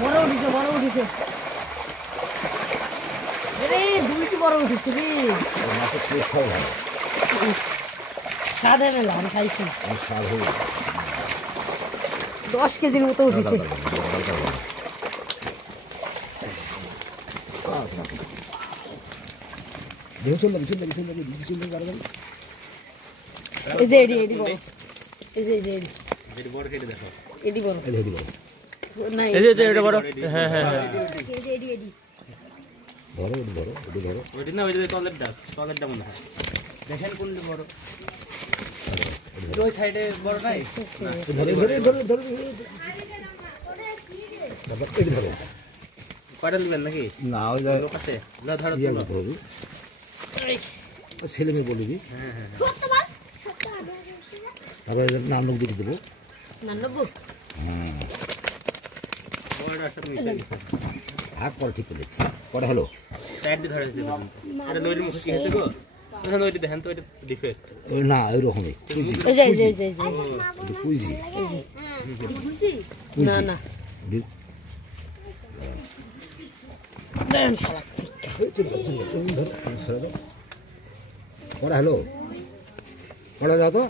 বড় উঠেছে বড় উঠেছে রে দুইটি বড় উঠেছে রে স্বাদ হয় মেলা আমি খাইছি 10 কেজির মতো উঠেছে এই যে এডি বড় এই যে এডি বড় কেটে দেখো এডি বড় না এই যে এটা বড় হ্যাঁ হ্যাঁ হ্যাঁ এডি ধরো ওইটা না ওই যে কলেরটা মনে হয় দেখেন কোনটা বড় ওই সাইডে বড় নাই ধরো কয়টা দিবেন নাকি না ওই লোক আছে না ধরো ছেলে মেয়ে বলবি হ্যাঁ তারপর নাম লোক দিয়ে দেবো হাত পরে ঠিক করে দিচ্ছি কটা হলো না ওই রকমই কটা হলো কটা দাও তো